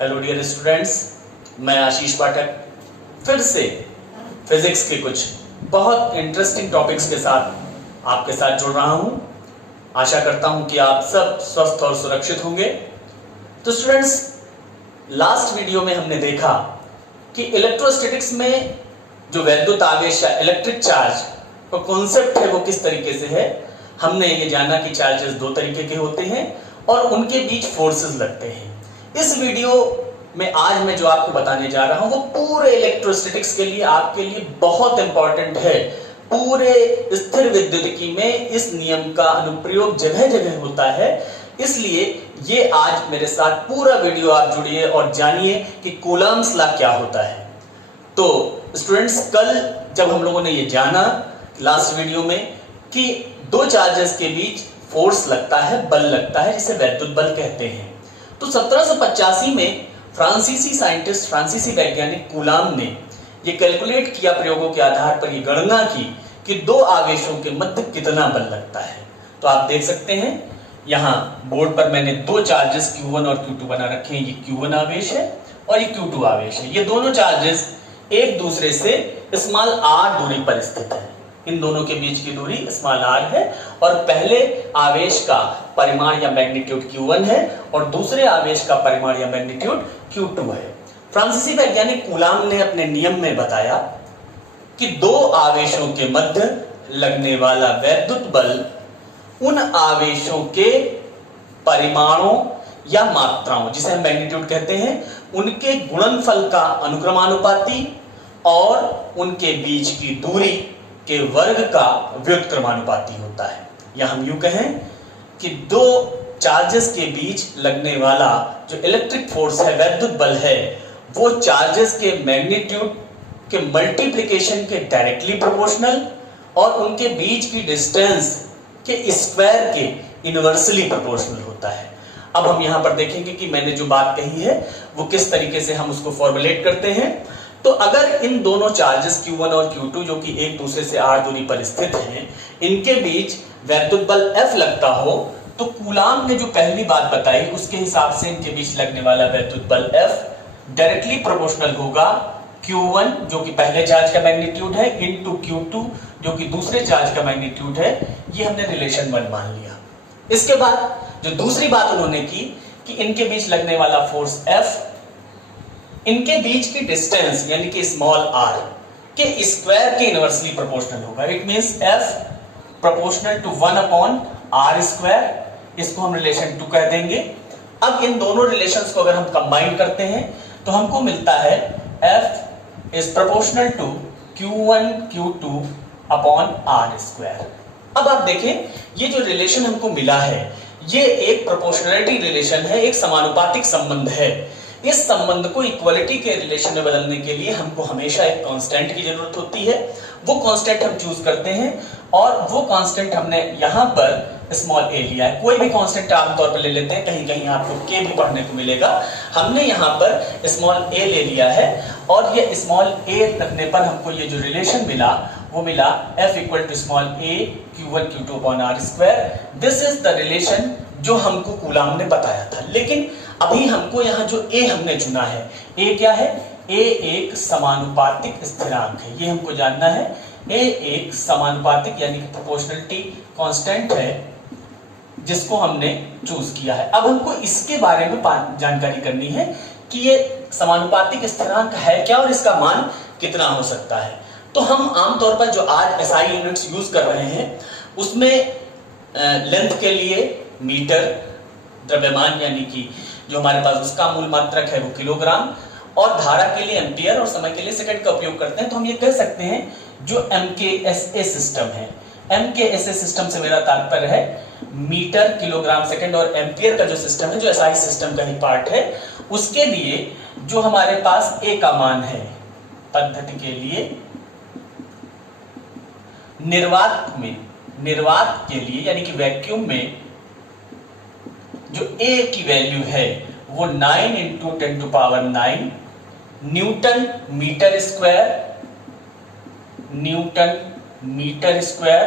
Hello dear students, मैं आशीष पाठक फिर से फिजिक्स के कुछ बहुत इंटरेस्टिंग टॉपिक्स के साथ आपके साथ जुड़ रहा हूं। आशा करता हूं कि आप सब स्वस्थ और सुरक्षित होंगे। तो स्टूडेंट्स, लास्ट वीडियो में हमने देखा कि इलेक्ट्रोस्टैटिक्स में जो वैद्युत आवेश या इलेक्ट्रिक चार्ज का कॉन्सेप्ट है वो किस तरीके से है। हमने ये जाना कि चार्जेस दो तरीके के होते हैं और उनके बीच फोर्सेस लगते हैं। इस वीडियो में आज मैं जो आपको बताने जा रहा हूं वो पूरे इलेक्ट्रोस्टैटिक्स के लिए आपके लिए बहुत इंपॉर्टेंट है। पूरे स्थिर विद्युतिकी में इस नियम का अनुप्रयोग जगह जगह होता है, इसलिए ये आज मेरे साथ पूरा वीडियो आप जुड़िए और जानिए कि कूलम्ब्स लॉ क्या होता है। तो स्टूडेंट्स, कल जब हम लोगों ने ये जाना लास्ट वीडियो में कि दो चार्जेस के बीच फोर्स लगता है, बल लगता है, जिसे वैद्युत बल कहते हैं। तो 1785 में फ्रांसीसी वैज्ञानिक कूलाम ने ये कैलकुलेट किया, प्रयोगों के आधार पर ये गणना की कि दो आवेशों के मध्य कितना बल लगता है। तो आप देख सकते हैं यहाँ बोर्ड पर मैंने दो चार्जेस Q1 और Q2 बना रखे हैं। ये Q1 आवेश है और ये Q2 आवेश है। ये दोनों चार्जेस एक दूसरे से स्मॉल r दूरी पर स्थित है। इन दोनों के बीच की दूरी स्मॉल r है और पहले आवेश का परिमाण या मैग्नीट्यूड Q1 है और दूसरे आवेश का परिमाण या मैग्नीट्यूड Q2 है। फ्रांसीसी वैज्ञानिक कूलाम ने अपने नियम में बताया कि दो आवेशों के मध्य लगने वाला वैद्युत बल उन आवेशों के परिमाणों या मात्राओं, जिसे हम मैग्नीट्यूड कहते हैं, उनके गुणनफल का अनुक्रमानुपाती और उनके बीच की दूरी के वर्ग का व्युत्क्रमानुपाती होता है। या हम यूं कहें कि दो चार्जेस के बीच लगने वाला जो इलेक्ट्रिक फोर्स है, वैद्युत बल है, वो चार्जेस के मैग्नीट्यूड के मल्टीप्लिकेशन के डायरेक्टली प्रोपोर्शनल और उनके बीच की डिस्टेंस के स्क्वायर के इनवर्सली प्रोपोर्शनल होता है। अब हम यहां पर देखेंगे कि मैंने जो बात कही है वो किस तरीके से हम उसको फॉर्मुलेट करते हैं। तो अगर इन दोनों चार्जेस Q1 और Q2 जो कि एक दूसरे से r दूरी पर स्थित हैं, इनके बीच वैद्युत बल F लगता हो, तो कूलाम ने जो पहली बात बताई उसके हिसाब से इनके बीच लगने वाला वैद्युत बल F डायरेक्टली प्रोपोर्शनल होगा Q1 जो कि पहले चार्ज का मैग्नीट्यूड है इनटू Q2 जो कि दूसरे चार्ज का मैग्नीट्यूड है। ये हमने रिलेशन 1 मान लिया। इसके बाद जो दूसरी बात उन्होंने की कि इनके बीच लगने वाला फोर्स F इनके बीच की डिस्टेंस यानी कि स्मॉल r के स्क्वायर के इनवर्सली प्रोपोर्शनल होगा। It means F proportional to 1/r square. इसको हम रिलेशन 2 कह देंगे। अब इन दोनों रिलेशंस को अगर हम कंबाइन करते हैं तो हमको मिलता है F is proportional to Q1 Q2/r square. अब आप देखें, ये जो रिलेशन हमको मिला है ये एक प्रोपोर्शनलिटी रिलेशन है, एक समानुपातिक संबंध है। इस संबंध को इक्वलिटी के रिलेशन में बदलने के लिए हमको हमेशा एक कांस्टेंट की जरूरत होती है। वो कांस्टेंट हम चूज करते हैं और वो कांस्टेंट हमने यहाँ पर स्मॉल a लिया है। कोई भी कांस्टेंट आमतौर पर ले लेते हैं, कहीं कहीं आपको k भी पढ़ने को मिलेगा। हमने यहाँ पर स्मॉल a ले लिया है और ये स्मॉल a रखने पर हमको ये जो रिलेशन मिला वो मिला F equal to small a Q1 Q2/r square. This is the relation जो हमको कूलाम ने बताया था। लेकिन अभी हमको यहाँ जो a हमने चुना है, a क्या है? a एक समानुपातिक स्थिरांक है, ये हमको जानना है। a एक समानुपातिक यानी कि प्रोपोर्शनलिटी कांस्टेंट है जिसको हमने चूज किया है। अब हमको इसके बारे में जानकारी करनी है कि ये समानुपातिक स्थिरांक है क्या और इसका मान कितना हो सकता है। तो हम आमतौर पर जो आज SI यूनिट्स यूज कर रहे हैं उसमें लेंथ के लिए मीटर, द्रव्यमान यानी कि जो हमारे पास उसका मूल मात्रक है वो किलोग्राम, और धारा के लिए एम्पियर और समय के लिए सेकंड का उपयोग करते हैं। तो हम ये कह सकते हैं जो MKSA सिस्टम है, MKSA सिस्टम से मेरा तात्पर्य है मीटर, किलोग्राम, सेकंड, और एम्पियर का जो सिस्टम है जो SI सिस्टम का ही पार्ट है, उसके लिए जो हमारे पास A का मान है पद्धति के लिए निर्वात के लिए यानी कि वैक्यूम में जो A की वैल्यू है वो 9 × 10⁹ newton metre square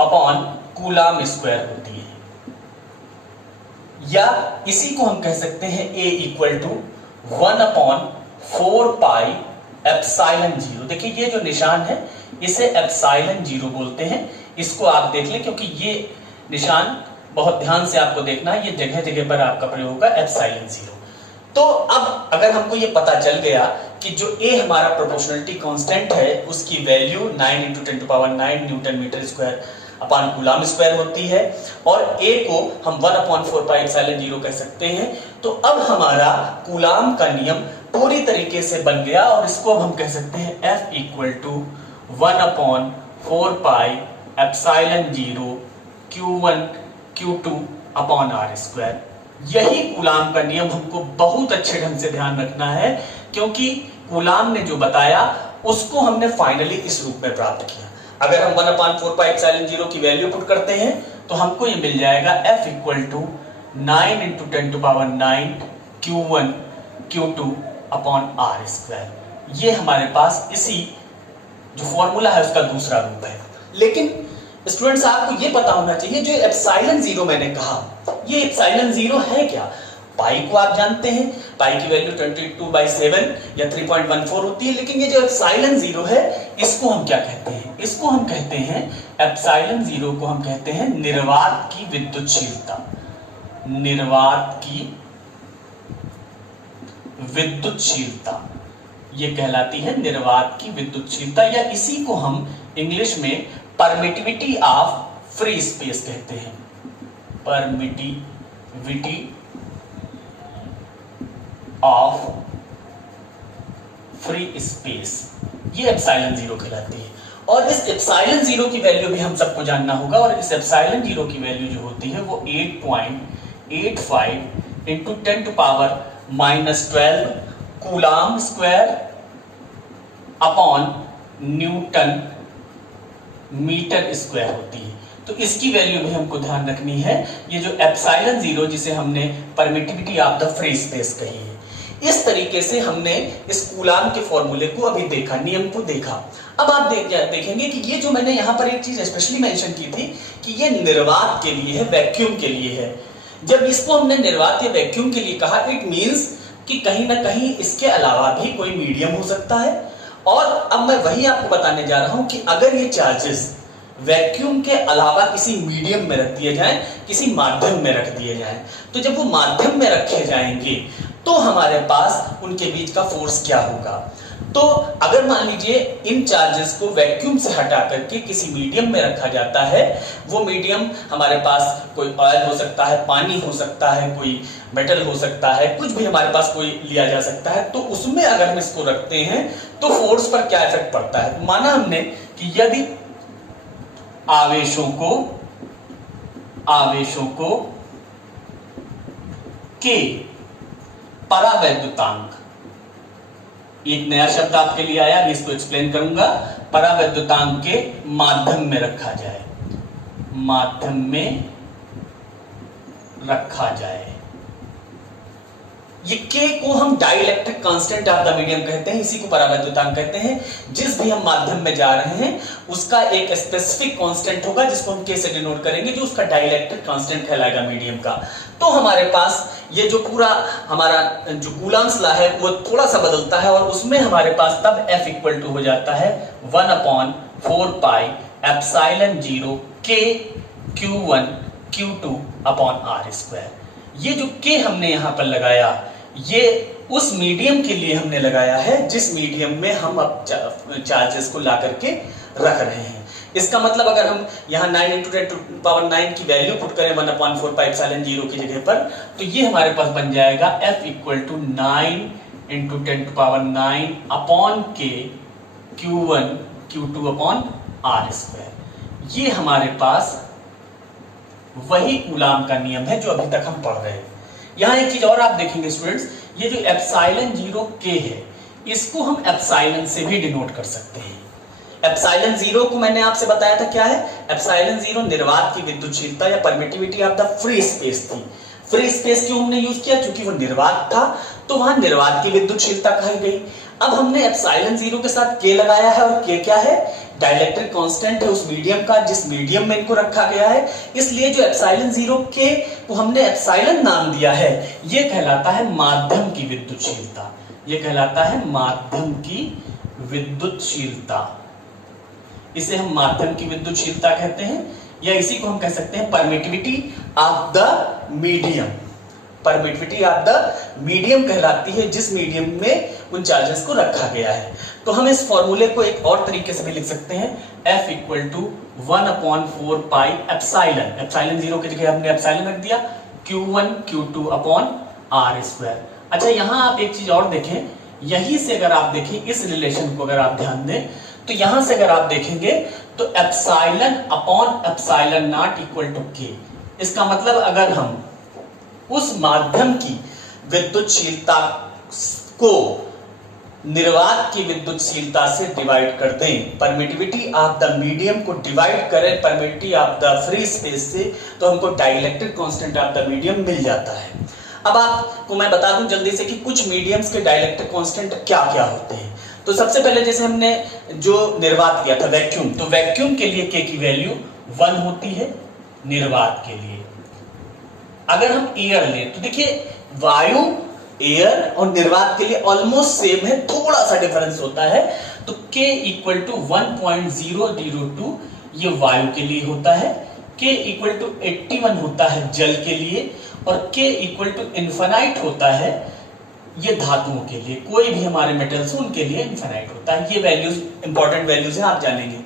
upon coulomb square होती है। या इसी को हम कह सकते हैं A equal to 1/4 pi epsilon 0। देखिए ये जो निशान है इसे एप्सिलॉन 0 बोलते हैं, इसको आप देख लें क्योंकि ये निशान बहुत ध्यान से आपको देखना है, ये जगह जगह पर आपका प्रयोग होगा एप्सिलॉन 0। तो अब अगर हमको ये पता चल गया कि जो A हमारा प्रोपोर्शनलिटी कांस्टेंट है उसकी value 9 × 10⁹ newton metre square upon coulomb square होती है और A को हम 1/4 पाई एप्सिलॉन 0 कह सकते हैं, तो अब हमारा कूलम का नियम पूरी तरीके से बन गया और इसको हम कह सकते हैं F = 1/4 pi epsilon 0 Q1 Q2 upon r²। यही कूलम का नियम हमको बहुत अच्छे ढंग से ध्यान रखना है क्योंकि कूलम ने जो बताया उसको हमने फाइनली इस रूप में प्राप्त किया। अगर हम 1/4 पाई एप्सिलॉन 0 की वैल्यू पुट करते हैं तो हमको ये मिल जाएगा F = 9 × 10⁹ Q1 Q2 upon r²। ये हमारे पास इसी जो फॉर्मूला है उसका दूसरा रूप है। लेकिन स्टूडेंट्स आपको ये पता होना चाहिए जो एप्सिलॉन 0 मैंने कहा, ये एप्सिलॉन 0 है क्या? पाई को आप जानते हैं, पाई की वैल्यू 22/7 या 3.14 होती है, लेकिन ये जो एप्सिलॉन 0 है इसको हम क्या कहते हैं? इसको हम कहते हैं एप्सिलॉन 0 को हम कहते हैं निर्वात की विद्युतशीलता। निर्वात की विद्युतशीलता ये कहलाती है निर्वात की विद्युतशीलता, या इसी को हम इंग्लिश में परमिटिविटी ऑफ फ्री स्पेस कहते हैं। परमिटिविटी ऑफ फ्री स्पेस ये एप्सिलॉन 0 कहलाती है। और इस एप्सिलॉन 0 की वैल्यू भी हम सबको जानना होगा और इस एप्सिलॉन 0 की वैल्यू जो होती है वो 8.85 × 10⁻⁻12 coulomb square upon newton metre square होती है। तो इसकी वैल्यू भी हमको ध्यान रखनी है। ये जो एप्सिलॉन 0 जिसे हमने permittivity of the free space कही है, इस तरीके से हमने इस कूलम के फॉर्मूले को अभी देखा, नियम को देखा। अब आप देखेंगे कि ये जो मैंने यहाँ पर एक चीज स्पेशली मेंशन की थी कि ये निर्वात के लिए है, वैक्यूम के लिए है। जब इसको हमने निर्वात या वैक्यूम के लिए कहा, इट मीन्स कि कहीं ना कहीं इसके अलावा भी कोई मीडियम हो सकता है। और अब मैं वही आपको बताने जा रहा हूं कि अगर ये चार्जेस वैक्यूम के अलावा किसी मीडियम में रख दिए जाएं, किसी माध्यम में रख दिए जाएं, तो जब वो माध्यम में रखे जाएंगे तो हमारे पास उनके बीच का फोर्स क्या होगा। तो अगर मान लीजिए इन चार्जेस को वैक्यूम से हटा करके किसी मीडियम में रखा जाता है, वो मीडियम हमारे पास कोई ऑयल हो सकता है, पानी हो सकता है, कोई मेटल हो सकता है, कुछ भी हमारे पास कोई लिया जा सकता है, तो उसमें अगर हम इसको रखते हैं तो फोर्स पर क्या इफेक्ट पड़ता है। माना हमने कि यदि आवेशों को के परावैद्युतांक, एक नया शब्द आपके लिए आया, अभी इसको एक्सप्लेन करूंगा, परावैद्युतांक के माध्यम में रखा जाए, माध्यम में रखा जाए। ये K को हम dielectric constant of the medium कहते हैं, इसी को परावैद्युतांक कहते हैं। जिस भी हम माध्यम में जा रहे हैं उसका एक स्पेसिफिक कांस्टेंट होगा जिसको हम K से डिनोट करेंगे, जो उसका डाइलेक्ट्रिक कांस्टेंट कहलाएगा मीडियम का। तो हमारे पास ये जो पूरा हमारा जो कूलम्स लॉ है वो थोड़ा सा बदलता है और उसमें हमारे पास तब F = हो जाता है 1/4 pi epsilon 0 K Q1 Q2 upon r²। ये जो K हमने यहां पर लगाया ये उस मीडियम के लिए हमने लगाया है जिस मीडियम में हम अब चार्जेस को ला करके रख रहे हैं। इसका मतलब अगर हम यहाँ 9 × 10⁹ की वैल्यू पुट करें 1/4 पाई एप्सिलॉन 0 की जगह पर, तो ये हमारे पास बन जाएगा F = 9 × 10⁹ upon K Q1 Q2 upon r²। ये हमारे पास वही कूलम का नियम है जो अभी तक हम पढ़ रहे हैं। यहाँ एक चीज और आप देखेंगे स्टूडेंट्स, ये जो एप्सिलॉन 0 K है इसको हम एप्सिलॉन से भी डिनोट कर सकते हैं। एप्सिलॉन 0 को मैंने आपसे बताया था क्या है, एप्सिलॉन 0 निर्वात की विद्युतशीलता या permittivity of the free space थी। फ्री स्पेस क्यों हमने यूज किया, क्योंकि वो निर्वात था तो वहां निर्वात की विद्युतशीलता कही गई। अब हमने एप्सिलॉन 0 के साथ K लगाया है और K क्या है, डाइलेक्ट्रिक कांस्टेंट है उस मीडियम का जिस मीडियम में इनको रखा गया है, इसलिए जो एप्सिलॉन 0 के को हमने एप्सिलॉन नाम दिया है, ये कहलाता है माध्यम की विद्युतशीलता। ये कहलाता है माध्यम की विद्युतशीलता। इसे हम माध्यम की विद्युतशीलता कहते हैं, या इसी को हम कह सकते हैं permittivity of the medium. Permittivity of the medium कहलाती है जिस मीडियम में उन चार्जेस को रखा गया है। तो हम इस फॉर्मूले को एक और तरीके से भी लिख सकते हैं, F = 1/4 पाई एप्सिलॉन। एप्सिलॉन 0 की जगह हमने एप्सिलॉन रख दिया, Q1 Q2 अपॉन R²। अच्छा, यहां आप एक चीज और देखें, यहीं से अगर आप देखें इस रिलेशन को, अगर आप ध्यान दें तो यहां से अगर आप देखेंगे तो epsilon upon epsilon not equal to K। इसका मतलब अगर हम उस माध्यम की विद्युतशीलता को निर्वात की विद्युतशीलता से डिवाइड कर दें, परमिटिविटी ऑफ द मीडियम को डिवाइड करें permittivity of the free space से, तो हमको dielectric constant of the medium मिल जाता है। अब आपको मैं बता दूं जल्दी से कि कुछ मीडियम्स के डाइलेक्ट्रिक कांस्टेंट क्या क्या होते हैं। तो सबसे पहले जैसे हमने जो निर्वात लिया था वैक्यूम, तो वैक्यूम के लिए K की वैल्यू 1 होती है निर्वात के लिए। अगर हम एयर लें तो देखिए वायु, एयर और निर्वात के लिए ऑलमोस्ट सेम है, थोड़ा सा डिफरेंस होता है। तो K = 1.002 ये वायु के लिए होता है, K = 81 होता है जल के लिए, और K = इन्फिनाइट होता है ये धातुओं के लिए। कोई भी हमारे मेटल्स उनके लिए इन्फिनाइट होता है। ये वैल्यूज इंपॉर्टेंट वैल्यूज हैं, आप जानेंगे।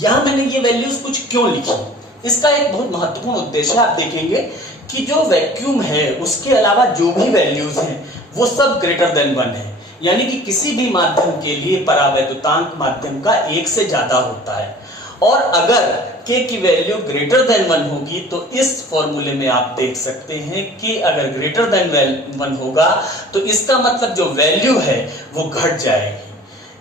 यहां मैंने ये वैल्यूज कुछ क्यों लिखी, इसका एक बहुत महत्वपूर्ण उद्देश्य है। आप देखेंगे कि जो वैक्यूम है उसके अलावा जो भी वैल्यूज हैं वो सब ग्रेटर देन 1 है, यानी कि किसी भी माध्यम के लिए परावैद्युतांक माध्यम का 1 से ज्यादा होता है। और अगर K की वैल्यू ग्रेटर देन 1 होगी तो इस फॉर्मूले में आप देख सकते हैं कि अगर ग्रेटर देन 1 होगा तो इसका मतलब जो वैल्यू है वो घट जाएगी।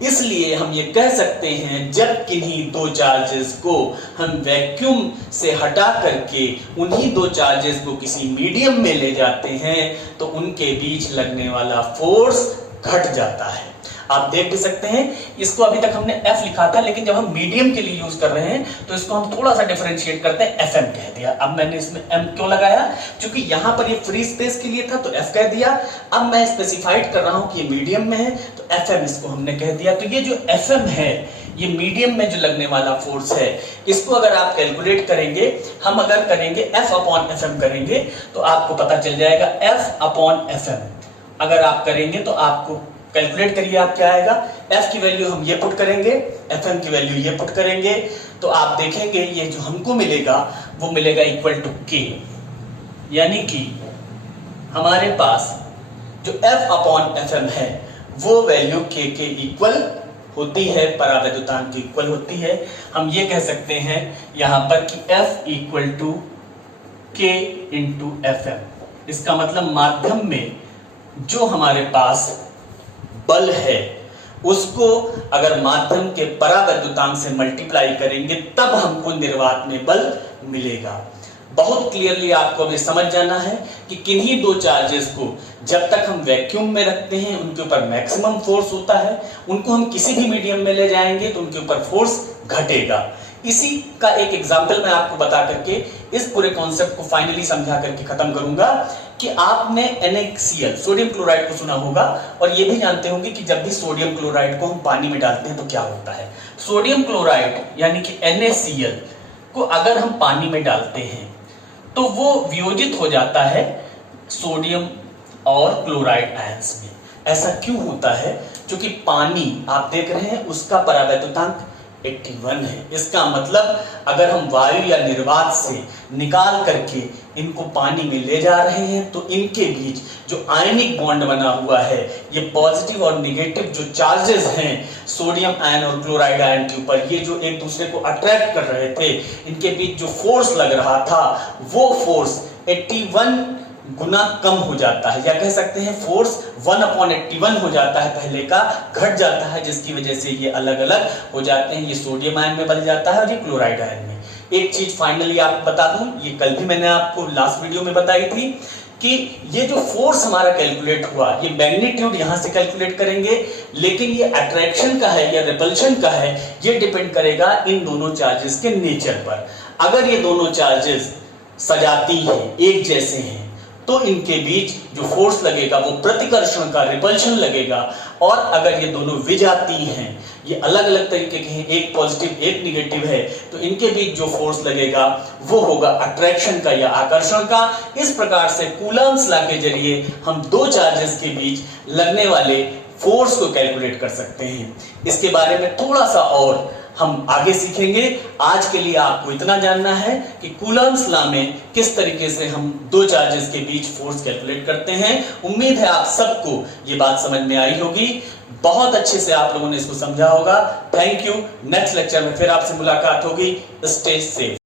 इसलिए हम ये कह सकते हैं जब किन्हीं दो चार्जेस को हम वैक्यूम से हटा करके उन्हीं दो चार्जेस को किसी मीडियम में ले जाते हैं तो उनके बीच लगने वाला फोर्स घट जाता है। आप देख भी सकते हैं, इसको अभी तक हमने F लिखा था, लेकिन जब हम मीडियम के लिए यूज कर रहे हैं तो इसको हम थोड़ा सा डिफरेंशिएट करते हैं, FM कह दिया। अब मैंने इसमें M क्यों लगाया, क्योंकि यहां पर ये फ्री स्पेस के लिए था तो F कह दिया। अब मैं स्पेसिफाइड कर रहा हूं कि ये मीडियम में है तो FM इसको हमने कह दिया। तो ये जो FM है ये मीडियम में जो लगने वाला फोर्स है, इसको अगर आप कैलकुलेट करेंगे, हम अगर करेंगे F/FM करेंगे तो आपको पता चल जाएगा F/FM। अगर आप करेंगे तो आपको कैलकुलेट करिए आप क्या आएगा। F की वैल्यू हम ये पुट करेंगे, FM की वैल्यू ये पुट करेंगे, तो आप देखेंगे ये जो हमको मिलेगा वो मिलेगा इक्वल टू K। यानी कि हमारे पास जो F/FM है वो वैल्यू K के इक्वल होती है, परावैद्युतांक की इक्वल होती है। हम ये कह सकते हैं यहां पर कि F = K × FM। इसका मतलब माध्यम में जो हमारे पास बल है उसको अगर माध्यम के परावैद्युतांक से मल्टीप्लाई करेंगे तब हमको निर्वात में बल मिलेगा। बहुत क्लियरली आपको अभी समझ जाना है कि किन्हीं दो चार्जेस को जब तक हम वैक्यूम में रखते हैं उनके ऊपर मैक्सिमम फोर्स होता है, उनको हम किसी भी मीडियम में ले जाएंगे तो उनके ऊपर फोर्स घटेगा। इसी का एक एग्जाम्पल मैं आपको बता करके इस पूरे कॉन्सेप्ट को फाइनली समझा करके खत्म करूंगा कि आपने NaCl सोडियम क्लोराइड को सुना होगा और ये भी जानते होंगे कि जब भी सोडियम क्लोराइड को हम पानी में डालते हैं तो क्या होता है। सोडियम क्लोराइड यानी कि NaCl को अगर हम पानी में डालते हैं तो वो वियोजित हो जाता है सोडियम और क्लोराइड आयंस में। ऐसा क्यों होता है? क्योंकि पानी आप देख रहे हैं उसका परावैद्युतांक 81 है। इसका मतलब अगर हम वायु या निर्वात से निकाल करके इनको पानी में ले जा रहे हैं तो इनके बीच जो आयनिक बॉन्ड बना हुआ है, ये पॉजिटिव और नेगेटिव जो चार्जेस हैं सोडियम आयन और क्लोराइड आयन के ऊपर, ये जो एक दूसरे को अट्रैक्ट कर रहे थे, इनके बीच जो फोर्स लग रहा था वो फोर्स 81 गुना कम हो जाता है, या कह सकते हैं फोर्स 1/81 हो जाता है, पहले का घट जाता है, जिसकी वजह से ये अलग अलग हो जाते हैं। ये सोडियम आयन में बदल जाता है और ये क्लोराइड आयन में। एक चीज फाइनली आप बता दूं, ये कल भी मैंने आपको लास्ट वीडियो में बताई थी कि ये जो फोर्स हमारा कैलकुलेट हुआ, ये मैग्नीट्यूड यहां से कैलकुलेट करेंगे, लेकिन ये अट्रैक्शन का है या रिपल्शन का है, ये डिपेंड करेगा इन दोनों चार्जेस के नेचर पर। अगर ये दोनों चार्जेस सजाती हैं, एक जैसे हैं, तो इनके बीच जो फोर्स लगेगा वो प्रतिकर्षण का, रिपल्शन लगेगा। और अगर ये दोनों विजातीय हैं, ये अलग अलग तरीके के हैं, एक पॉजिटिव एक निगेटिव है, तो इनके बीच जो फोर्स लगेगा वो होगा अट्रैक्शन का या आकर्षण का। इस प्रकार से कूलम्ब्स लॉ के जरिए हम दो चार्जेस के बीच लगने वाले फोर्स को कैलकुलेट कर सकते हैं। इसके बारे में थोड़ा सा और हम आगे सीखेंगे। आज के लिए आपको इतना जानना है कि कूलम्ब्स लॉ में किस तरीके से हम दो चार्जेस के बीच फोर्स कैलकुलेट करते हैं। उम्मीद है आप सबको ये बात समझ में आई होगी, बहुत अच्छे से आप लोगों ने इसको समझा होगा। Thank you. नेक्स्ट लेक्चर में फिर आपसे मुलाकात होगी। Stay safe.